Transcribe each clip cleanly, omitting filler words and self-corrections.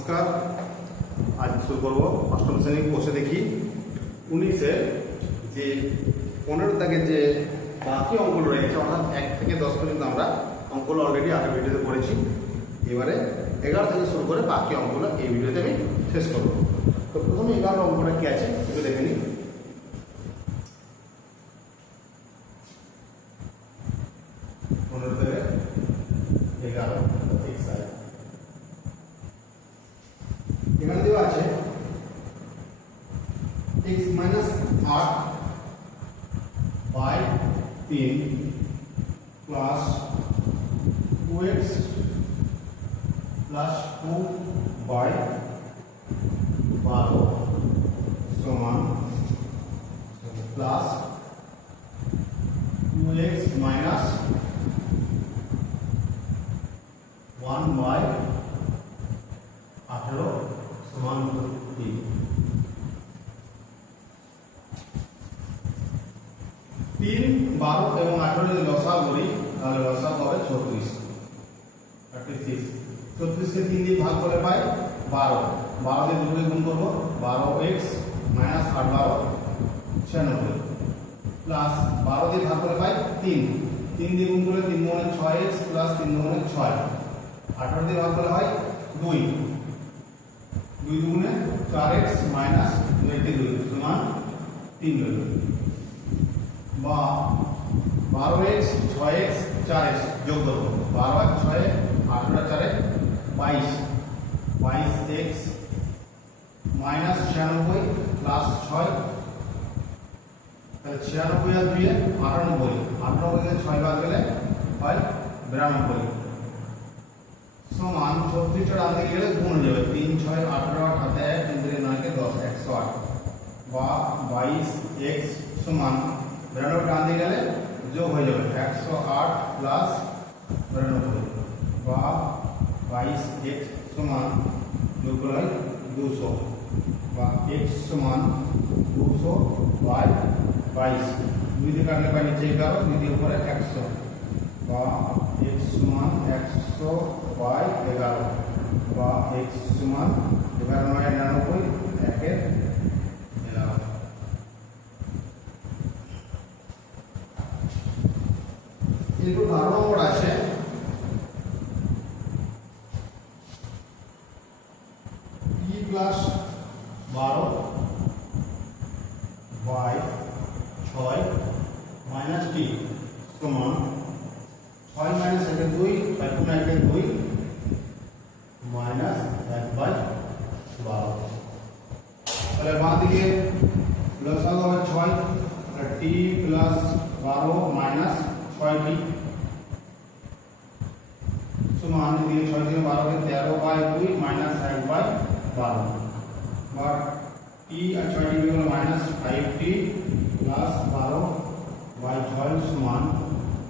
নমস্কার। আজ শুরু করবো অষ্টম শ্রেণী বসে দেখি 19-এর যে 15 দাগের যে বাকি অঙ্কগুলো রয়েছে, অর্থাৎ 1 থেকে 10 পর্যন্ত আমরা অঙ্কগুলো অলরেডি আগের ভিডিওতে করেছি। এবারে 11 থেকে শুরু করে বাকি অঙ্কগুলো এই ভিডিওতে আমি শেষ করবো। তো প্রথমে 11 অঙ্কটা কি আছে একটু দেখে নিই। এখানে দেওয়া আছে x minus 8 by 3 plus 2x plus 2 by 12 সমান প্লাস 2x মাইনাস 1 বাই 18 সমান 3। 3, 12 এবং 18 যদি লসাগু করি তাহলে লসাগু হবে 36। 36 কে 3 দিয়ে ভাগ করে পাই 12। 12 দিয়ে 2 কে গুণ করব 12x মাইনাস 8 12 96 প্লাস 12 দিয়ে ভাগ করে পাই 3। 3 দিয়ে গুণ করলে 3 গুণে 6x প্লাস 3 গুণে 6। 18 দিয়ে ভাগ করলে হয় 2। 2 গুণে 4x মাইনাস 2 সমান 3 হল। বা 12x 6x 4x যোগ করব 12 আর 6 18 4 22 22x মাইনাস 96 প্লাস 6 তাহলে 96 আর 2 98 98 থেকে 6 বাদ গেলে হয় 92 সমান 36 ডান দিকে গেলে গুণ হয়ে যাবে 3 6 18 8 হাতে 1 3 3 9 কে 10 108 বা 22x সমান 92 ডান দিকে গেলে যোগ হয়ে যাবে 108 প্লাস 92 বা 22x সমান যোগ করলে হয় 200 বা x সমান 200 বাই 22। 2 দিয়ে কাটলে পাই নিচে 11, 2 দিয়ে উপরে 100 বা x সমান 100 বাই 11 বা x সমান 11 9 99 1 এর 11। এরপর 12 নম্বর আছে p plus 12 by 6 minus t সমান 6 মাইনাস 1 2 6 গুণ 1 2 মাইনাস 1 বাই 12। তাহলে বাঁ দিকে লসাগু হবে 6 আর t প্লাস 12 মাইনাস 6t সমান দিয়ে 6 থেকে 12 কে 13 বাই 2 মাইনাস 1 বাই 12 বা t আর 6t হলো মাইনাস 5t প্লাস 12 বাই 6 সমান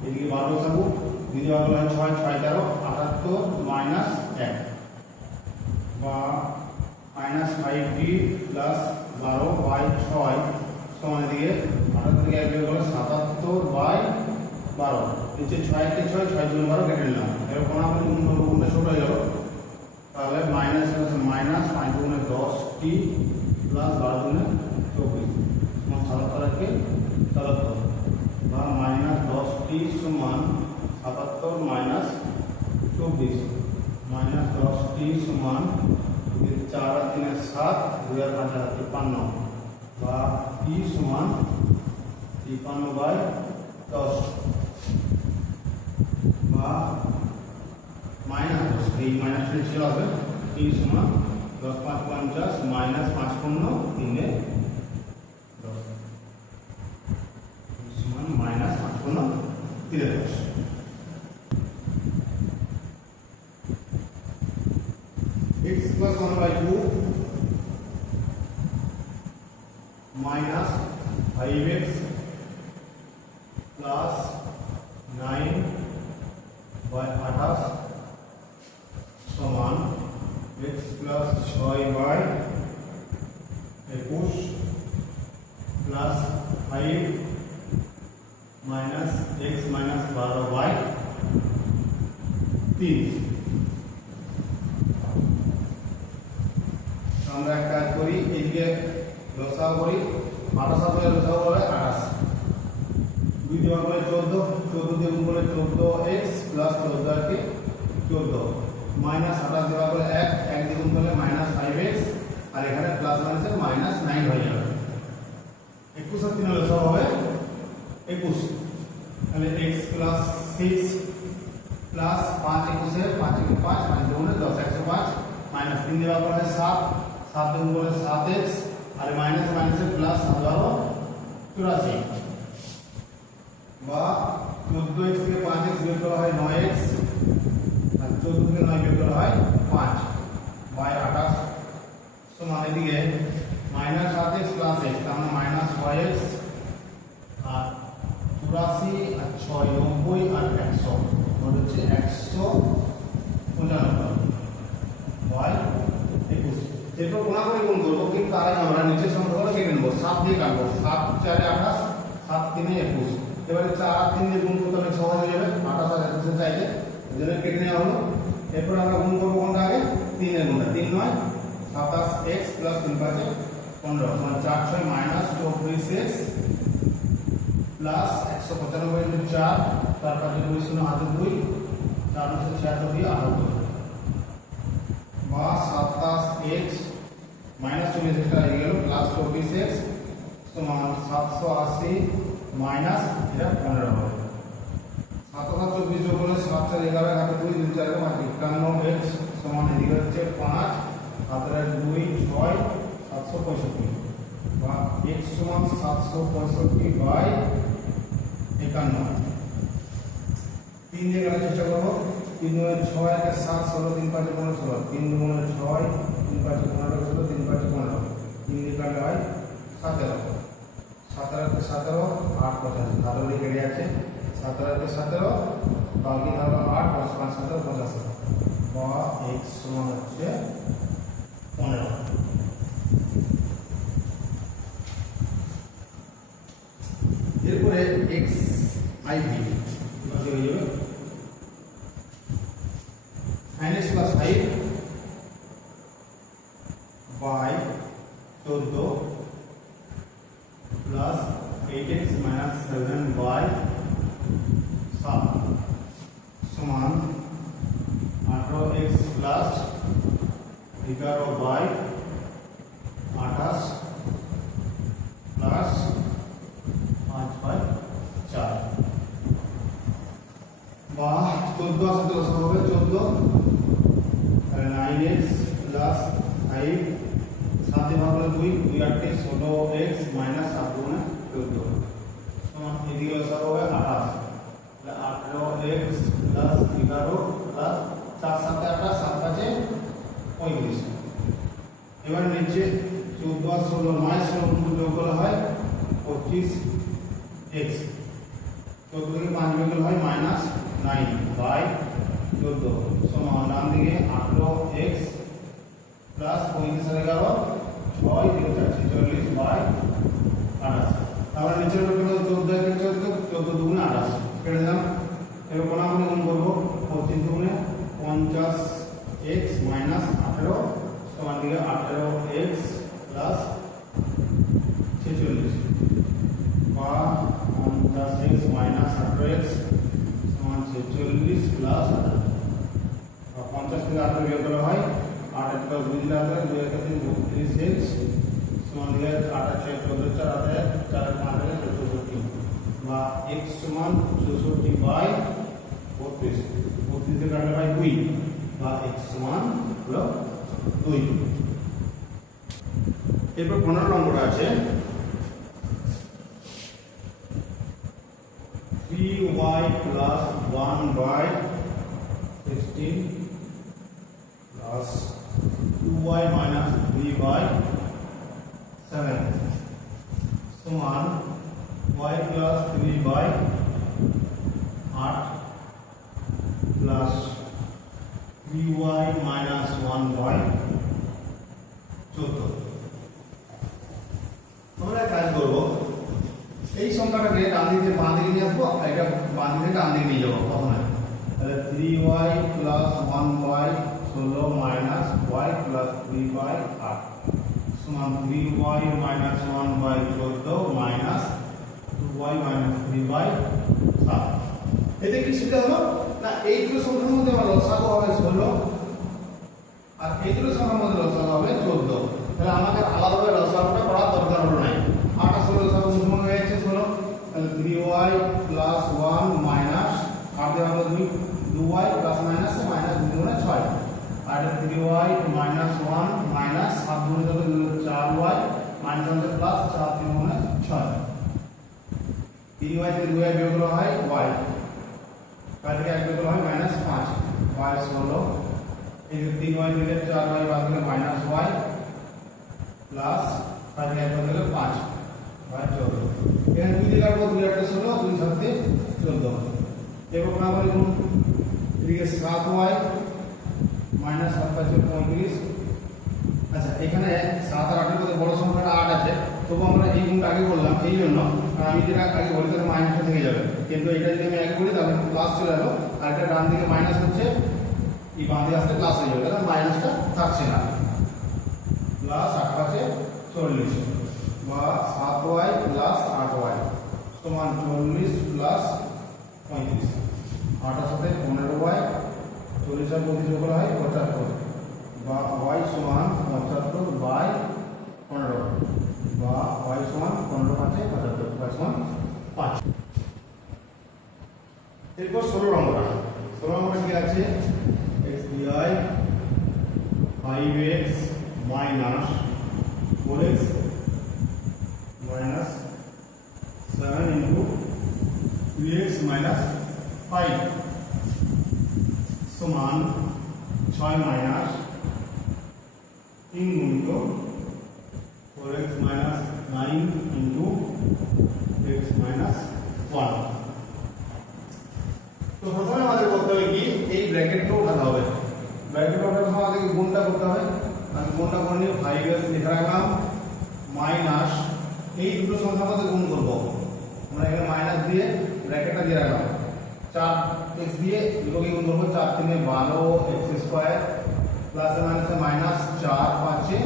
এদিকে 12 লসাগু দ্বিতীয় হলো 6 6 13 78 মাইনাস 1 বা মাইনাস 5t প্লাস 12 বাই 6 সমান এদিকে 78 থেকে 1 হলো 77 বাই 12 নিচে 6 কে 6 6 গুণ 12 কেটে নিলাম। এর কোন আমরা গুণ করব গুণটা ছোট হয়ে গেল তাহলে মাইনাস মাইনাস 5 গুণে 10t প্লাস 12 গুণে 24 সমান 77 কে 77 বা মাইনাস 10t সমান 77 মাইনাস 24 মাইনাস 10t সমান 4 আর 3 7 2 আর 5 53 বা t সমান 53 বাই 10 বা মাইনাস 10 এই মাইনাস ছিল হবে t সমান 10 5 50 মাইনাস 5 পূর্ণ 3 এ 10 সমান মাইনাস 5 পূর্ণ 3 এ 10। x plus 1 by 2 minus 5x plus 9 by 28 সমান x plus 6 by 21 plus 5 minus x minus 12 by 3। আমরা এক কাজ করি, এইদিকে লসাগু করি, 28 এর লসাগু হবে 28, 2 দিয়ে ভাগ করলে 14, 14 দিয়ে গুণ করলে 14x প্লাস 14 আর কি 14 মাইনাস 28 দিয়ে ভাগ করলে 1, 1 দিয়ে গুণ করলে -5x, আর এখানে প্লাস মাইনাসে -9 হয়ে যাবে। 21 আর 3 লসাগু হবে 21, তাহলে x প্লাস 6 প্লাস 5 21 5 × 5 5 × 10 105 মাইনাস 3 দিয়ে ভাগ করলে 7, 7 দিয়ে গুণ করলে 7x, আর মাইনাস মাইনাসে প্লাস 7 84, বা 14x থেকে 5x বিয়োগ করা হয় 9x, আর 14 থেকে 9 বিয়োগ করা হয় 5 বাই 28 সমান এদিকে -7x প্লাস x, তার মানে -6x, আর 84 আর 6 90 আর 100 হচ্ছে 195 বাই 21। এরপর কোনা করে গুণ করবো, কিন্তু তার আগে আমরা নিচের সংখ্যাগুলো কেটে নেবো। 7 দিয়ে কাটবো, 7 4 28, 7 3 21। এবারে 4 আর 3 দিয়ে গুণ করতে অনেক সহজ হয়ে যাবে, 28 আর 21 চাইলে এজন্য কেটে নেওয়া হলো। এরপর আমরা গুণ করবো কোনটা আগে, 3 এর গুণটা, 3 9 27x প্লাস 3 5 15 মানে 4 6 -24x প্লাস 195 × 4, তার পাশে 2 শূন্য হাতে 2, 4 9 76 দিয়ে 78 বা 27x -24x হয়ে গেল প্লাস 24x সমান 780 মাইনাস এটা 15 হবে। 7 24 যোগ করলে 7 4 11 হাতে 2 2 4 5 51x সমান এদিকে হচ্ছে 5 হাতে 2 6 765 বা x সমান 765 বাই 51। 3 দিয়ে গেলে চেষ্টা করবো, 3 2 6 1 7 16 3 5 15 16 3 2 6 3 5 15 16 3 5 15 3 দিয়ে কাটলে হয় 17 17 কে 17 8 85 17 দিয়ে কেটে যাচ্ছে 17 কে 17 বাকি থাকলো 8 5 17 85 বা x সমান হচ্ছে 15। এরপরে x iv হয়ে যাবে -x প্লাস 5 বাই 14 প্লাস 8x মাইনাস 7 বাই 7 সমান 18x plus 11 by 28 plus 5 by 4 বা 14 আছে তো হবে 14 9x প্লাস 5 7 দিয়ে ভাগ করলে 2 2 8 16x মাইনাস 7 গুণ 14 সমান এদিকে সব হবে 28 তাহলে 18x প্লাস 11 প্লাস 4 7 28 7 5 35। এবার নিচে 14 16 9 16 যোগ করা হয় 25x, 14 থেকে 5 বিয়োগ করলে হয় -9 বাই 14 সমান ডান দিকে 18x প্লাস 35 আর 11 6 0 4 46 বাই 28। তাহলে নিচের রূপে 14 এর 14 দুগুণ 28 কেটে দিলাম। এবার কোন আমরা গুণ করব 25 দুগুণে 50x মাইনাস 18 সমান দিকে 18x প্লাস 46 বা 50x মাইনাস 18x সমান 46 প্লাস 18 আর 50 থেকে 18 বিয়োগ করা হয় 8 এর প্লাস 2 দিলে হবে 2 এর কাছে 32x সমান দিয়ে 8 6 14 4 8 4 5 64 বা x সমান 64 বাই 32 32 থেকে কাটলে হয় 2 বা x সমান হলো 2। এরপর 15 নম্বরটা আছে 3y plus 1 by 16 plus 2y minus 3 by 7 সমান y plus 3 by 8 plus 3y minus 1 by 14। আমরা কাজ করব, এই সংখ্যাটাকে ডান দিকে বাঁ দিকে নিয়ে আসবো, এটা বাঁ দিকে ডান দিকে নিয়ে যাবো প্রথমে। তাহলে 3y plus 1 by 16 minus Y plus 3/8 সমান 3y minus 1/14 minus 2y minus 3/7। এতে কি সুবিধা হলো না, এই দুটো সংখ্যার মধ্যে আমার লসাগু হবে 16 আর এই দুটো সংখ্যার মধ্যে লসাগু হবে 14। তাহলে আমাকে আলাদাভাবে লসাগুটা করার দরকার হলো না। 8 আর 16 লসাগু মুখোমুখি হয়ে যাচ্ছে 16, তাহলে 3y প্লাস 1 মাইনাস 8 দেওয়া হলো 2y প্লাস মাইনাস মাইনাস 2 গুণে 6 আর 3y মাইনাস 1 মাইনাস 7 গুণে 4y মাইনাস 1 প্লাস 4 3 গুণে 6 3y থেকে 2y বিয়োগ করা হয় y কার থেকে 1 বিয়োগ করা হয় মাইনাস 5 y 16 এই 3y থেকে 4y বাদ দিলে মাইনাস y প্লাস 5 থেকে 1 বাদ দিলে 5 y 14। এখানে 2 দিয়ে কাটবো 2 8 16 2 7 14 এরপর আমরা লিখুন এদিকে 7y মাইনাস 7 5 35। আচ্ছা এখানে 7 আর 8 এর মধ্যে বড় সংখ্যাটা 8 আছে, তবু আমরা এই গুণটা আগে করলাম এই জন্য, কারণ আমি যেটা আগে বলি তাহলে মাইনাসটা থেকে যাবে, কিন্তু এটা যদি আমি আগে করি তাহলে প্লাস চলে এলো আর এটা ডান দিকে মাইনাস হচ্ছে এই বাঁ দিকে আসলে প্লাস হয়ে যাবে, তাহলে মাইনাসটা থাকছে না। প্লাস 8 5 40 বা 7y প্লাস 8y সমান 40 প্লাস 35। 8 এর সাথে 15y 40 আর 35 যোগ করা হয় 75 বা y সমান 75 বাই 15 বা y সমান 15 5 75 y সমান 5। এরপর 16 নম্বর কি আছে x dy 5x minus 4x minus 7 into 3x minus 5 সমান 6 মাইনাস 3 গুণিত 4x minus 9 into x minus 1। তো প্রথমে আমাদের করতে হবে কি এই ব্র্যাকেটটা উঠাতে হবে, ব্র্যাকেট ওঠার সময় আমাদেরকে গুণটা করতে হবে। আমি গুণটা করে নিয়ে 5x লিখে রাখলাম মাইনাস এই দুটো সংখ্যার মধ্যে গুণ করব, আমরা এখানে মাইনাস দিয়ে ব্র্যাকেটটা দিয়ে রাখলাম 4x দিয়ে দুটোকে গুণ করব 4 3 12 x স্কয়ার প্লাস মাইনাসে মাইনাস 4 5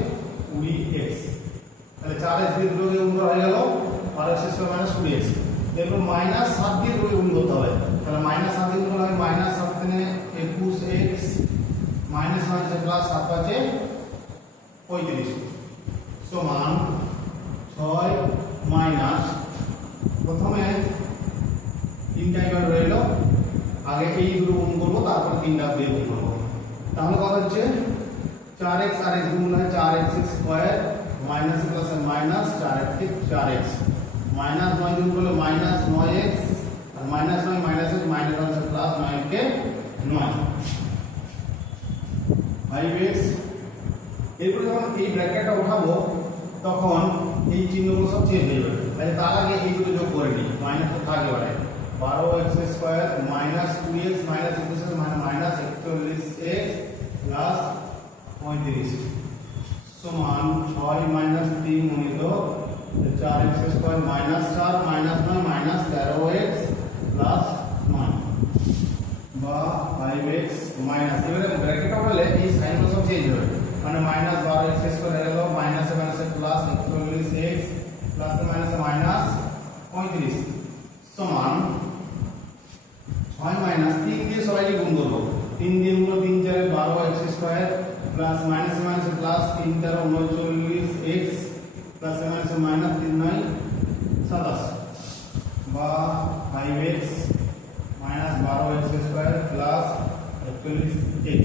20x, তাহলে 4x দিয়ে দুটোকে গুণ করা হয়ে গেল 12x স্কয়ার মাইনাস 20x। এরপর মাইনাস 7 দিয়ে দুটোকে গুণ করতে হবে, তাহলে মাইনাস 7 দিয়ে গুণ করলে হবে মাইনাস 7 3 21x মাইনাস মাইনাসে প্লাস 7 5 35 সমান 6 মাইনাস প্রথমে তিনটা এবার রইল, আগে এই দুটো গুণ করবো তারপর তিনটা দিয়ে গুণ করবো, তাহলে কত হচ্ছে 4x আর x গুণ হয় 4x square minus plus minus 4x কে 4x মাইনাস 9 গুণ করলে মাইনাস 9x আর মাইনাস 9 মাইনাস মাইনাস প্লাস 9 কে 9 5x। এরপর যখন এই ব্র্যাকেটটা উঠাবো তখন এই চিহ্নগুলো সব চেঞ্জ হয়ে যাবে, তাহলে তার আগে এই দুটো যোগ করে নিই, মাইনাস তো থাকে এবারে 12x square minus 2x minus x মানে মাইনাস 41x প্লাস 35 সমান 6 মাইনাস 3 গুণিত 4x square minus 4 minus 9 minus 13x plus 9 বা 5x মাইনাস, এবারে ব্র্যাকেটটা উঠালে এই সাইনগুলো সব চেঞ্জ হবে, মানে মাইনাস 12x স্কয়ার হয়ে গেল মাইনাস মাইনাসে প্লাস 41x প্লাস মাইনাসে মাইনাস 35 সমান 6 মাইনাস 3 দিয়ে সবাইকে গুণ করব, 3 দিয়ে গুণ 3 4 12x স্কয়ার প্লাস মাইনাস মাইনাসে প্লাস 3 4 39x প্লাস মাইনাসে মাইনাস 3 9 27 বা 5x minus 12x square plus 41x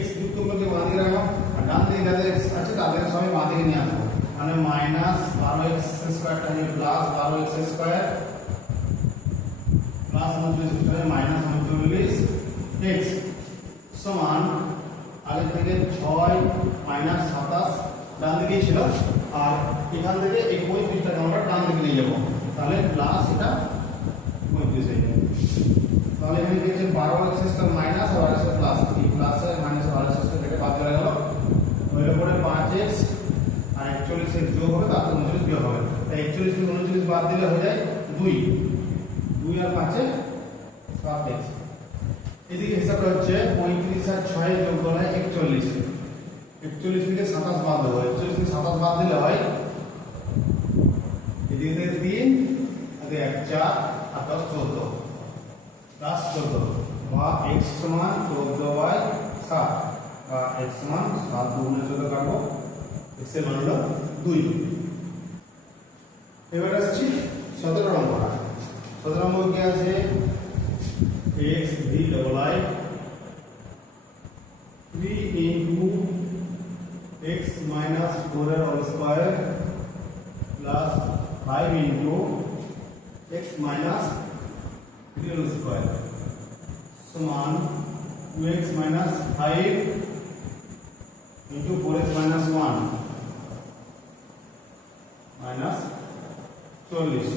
x যুক্ত করতে বাঁ দিকে রাখো আর ডান দিকে যাদের x আছে তাদের সবাই বাঁ দিকে নিয়ে আসবো, মানে মাইনাস 12x স্কয়ারটা হবে plus 12x square plus 39 square minus 39x সমান আগে থেকে 6 মাইনাস 27 ডান দিকেই ছিল আর এখান থেকে এই 35 টাকে আমরা ডান দিকে নিয়ে যাব, তাহলে প্লাস এটা 35 হয়ে যাবে। তাহলে এখানে কি আছে 12x স্কয়ার মাইনাস আর x প্লাস এই প্লাস আর মাইনাস আর x স্কয়ার থেকে বাদ চলে গেল, হইল পরে 5x আর 41x যোগ হবে তারপর 39 বিয়োগ হবে, তাই 41 থেকে 39 বাদ দিলে হয়ে যায় 2 2 আর 5 এ 7x। এদিকে হিসাবটা হচ্ছে 35 আর 6 যোগ করলে 41 41 থেকে 27 বাদ দেবো। 41 থেকে 27 বাদ দিলে হয় এদিকে 3 আগে 1 4 আর 10 14 প্লাস 14 বা x সমান 14/7 বা x সমান 7 গুণে 14 কাটবো, x এর মান হলো 2। এবার আসছি 17 নম্বর। 17 নম্বর কি আছে x v double i 3 into x minus 4 এর whole square plus 5 into x minus 3 whole square সমান 2x minus 5 into 4x minus 1 minus 40।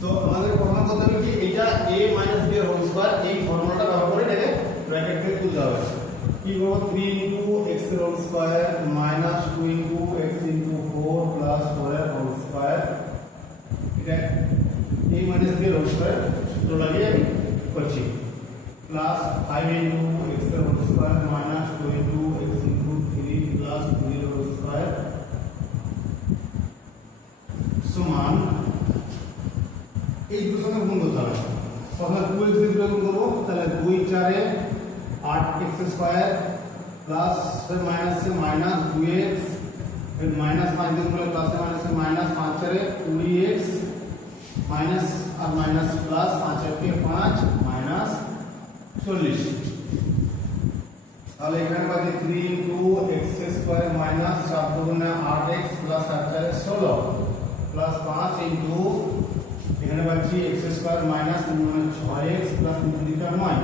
তো আমাদের প্রথম কথা হলো কি এটা a minus b এর হোল স্কয়ার, এই ফর্মুলাটা ব্যবহার করে এটাকে ব্র্যাকেট থেকে তুলতে হবে। কি করব 3 into x এর whole square minus 2 into x into 4 plus 4 এর হোল স্কয়ার, এটা a minus b এর হোল স্কয়ার সূত্র লাগিয়ে আমি করছি, প্লাস 5 into x এর whole square minus 2 into x into 3 plus 3 এর হোল স্কয়ার সমান এই দুটোর সঙ্গে গুণ করতে হবে। প্রথমে 2x দিয়ে গুণ করব, তাহলে 2 4 এ 8x স্কয়ার প্লাস মাইনাস সে মাইনাস 2x फिर माइनस 5 दिन बोले प्लस से माइनस 5 चले 2x माइनस और माइनस प्लस 5 के 5 माइनस 40। তাহলে এখানে পাচ্ছি 3 into x স্কয়ার মাইনাস 4 দুগুণে 8x প্লাস 8 4 16 প্লাস 5 into এখানে পাচ্ছি x square minus 6x plus 3 দিকে 9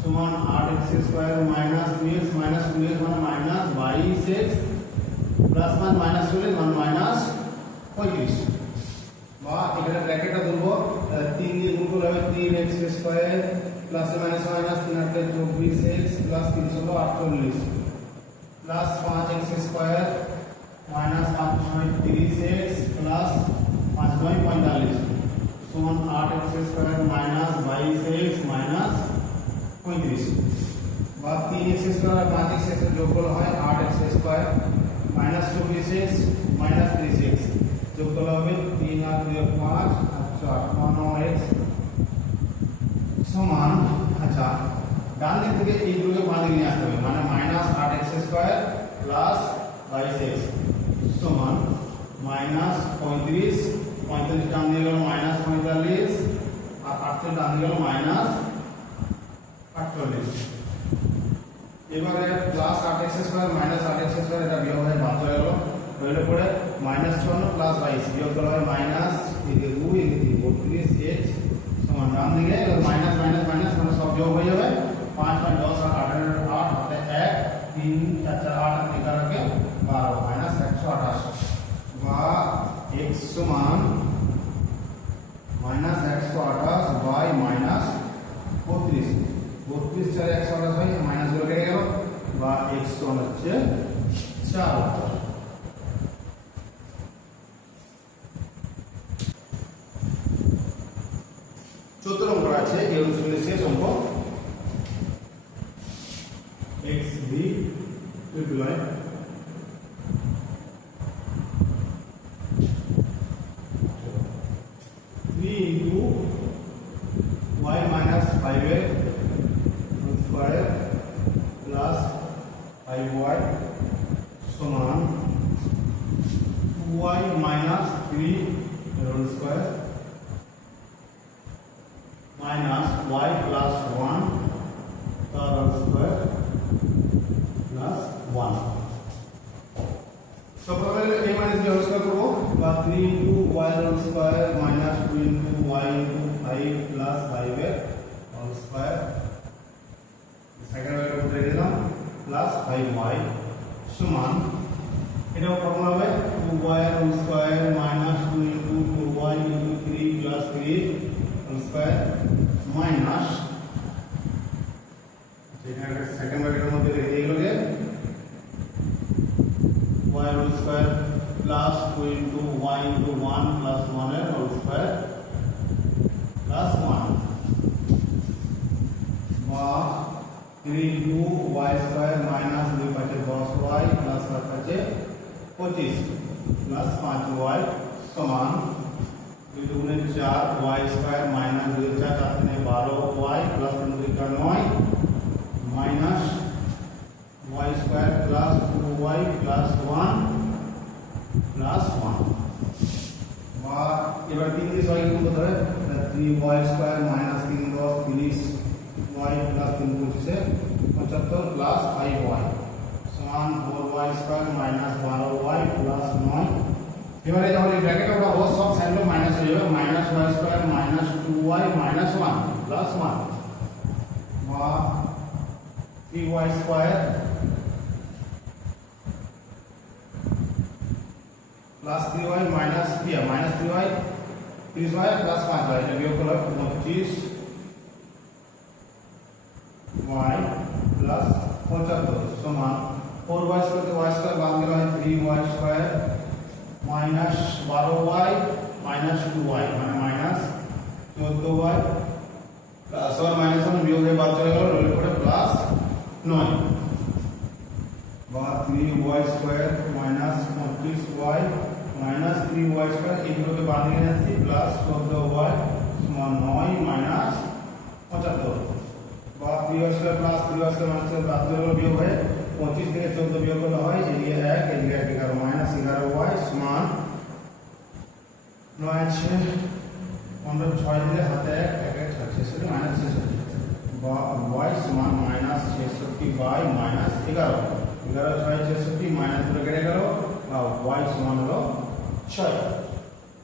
সমান 8x square minus 2x minus 2x মানে মাইনাস 22x প্লাস মান মাইনাস 40 মানে মাইনাস 35 বা এখানে ব্র্যাকেটটা ধরবো 3 দিয়ে গুণ করলে হবে 3x square plus minus minus 3 8 24x plus 348 plus 5x square minus 5 30x plus 5 45 সমান 8x square minus 22x minus 35 বা 3x স্কয়ার আর 5x এর যোগফল হয় 8x square minus 24x minus 3x যোগফল হবে 3 আর 2 5 আচ্ছা 9x সমান আচ্ছা ডান দিক থেকে এই দুটোকে বাঁ দিকে নিয়ে আসতে হবে মানে minus 8x square plus 22x সমান মাইনাস 35 35 ডান দিকে গেল মাইনাস 45 আর 8 ডান দিকে গেল মাইনাস 48। এবারে plus 8x square minus 8x square এটা বিয়োগ হয়ে বাদ চলে গেল হইলে পরে মাইনাস 56 প্লাস 22 বিয়োগ করা হয় মাইনাস এদিকে 2 এদিকে 32x সমান ডান দিকে মাইনাস মাইনাস মাইনাস মানে সব যোগ হয়ে যাবে 5 5 10 আর 8 8 হাতে 1 3 4 4 8 11 কে 12 মাইনাস 128 বা x সমান মাইনাস 128 বাই মাইনাস 32 32 4 128 হয় মাইনাস গুলো কেটে গেল বা x সমান হচ্ছে 4 উত্তর। 14 নম্বর আছে এই অনুশীলনের শেষ অঙ্ক x v triple y 3 into y minus 5 এর স্কয়ার প্লাস 5y সমান 2y minus 3 এর whole square minus y plus 1 তার হোল স্কয়ার প্লাস 1। তো প্রথমে a minus b whole square করব বা 3 into y whole square minus 2 into y into 5 plus 5 এর whole square second ওয়াইটা উঠে দিলাম প্লাস 5y সমান এটা ফর্মুলা হবে 2y whole square minus 2 into 2y into 3 plus 3 whole square minus এখানে second ব্র্যাকেটের মধ্যে রেখে গেলে y whole square plus 2 into y into 1 plus 1 এর হোল স্কয়ার প্লাস 1 বা 3 into y square minus 25 plus 5y সমান 2 দুগুণে 4 y স্কয়ার মাইনাস 2 4 4 তিনে 12y প্লাস 3 দুগুণে 9 minus y square plus 2y plus 1 plus 1 বা এবার 3 দিয়ে সবাই গুণ করতে হবে 3y square minus 3 10 30 y plus 3 25 75 plus 5y সমান 4y square minus 12y plus 9 এবারে যখন এই ব্র্যাকেটে ওটা হোস সব সাইডগুলো মাইনাস হয়ে যাবে minus y square minus 2y minus 1 plus 1 বা 3y square plus 3y minus 3y minus 3y 30y plus 5y এটা বিয়োগ করলে 25y প্লাস 75 সমান 4y স্কয়ার y স্কয়ার বাদ দিলে হয় 3y square minus 12y minus 2y মানে মাইনাস 14y প্লাস আর minus আর বিয়োগ হয়ে বাদ চলে গেল রইল পড়ে প্লাস 9 বা 3y square minus 25y minus 3y square এগুলোকে বাদ দিয়ে আসছি প্লাস 14y সমান 9 মাইনাস 75 বা 3y square plus 3y square minus বাদ দিয়ে গেল বিয়োগ হয়ে 25 থেকে 14 বিয়োগ করলে হয় এদিকে 1 এদিকে 11 মাইনাস 11y সমান 9 আছে আমরা 6 দিলে হাতে 1 1 66 মাইনাস 66 বা y সমান মাইনাস 66 বাই মাইনাস 11 11 6 66 মাইনাস করে কেটে গেল বা y সমান হলো 6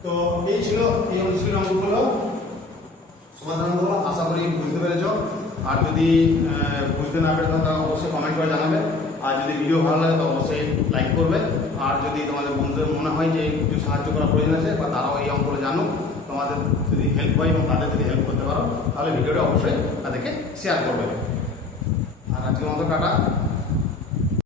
তো এই ছিল এই অনুশীলন অঙ্কগুলো সমাধানগুলো আশা করি বুঝতে পেরেছো আর যদি বুঝতে না পেরে তাহলে অবশ্যই কমেন্ট করে জানাবে আর যদি ভিডিও ভালো লাগে তো অবশ্যই লাইক করবে আর যদি তোমাদের বন্ধুদের মনে হয় যে কিছু সাহায্য করার প্রয়োজন আছে বা তারাও এই অঙ্কগুলো জানো তোমাদের যদি হেল্প হয় এবং তাদের যদি হেল্প করতে পারো তাহলে ভিডিওটা অবশ্যই তাদেরকে শেয়ার করবে আর আজকের মতো টাটা।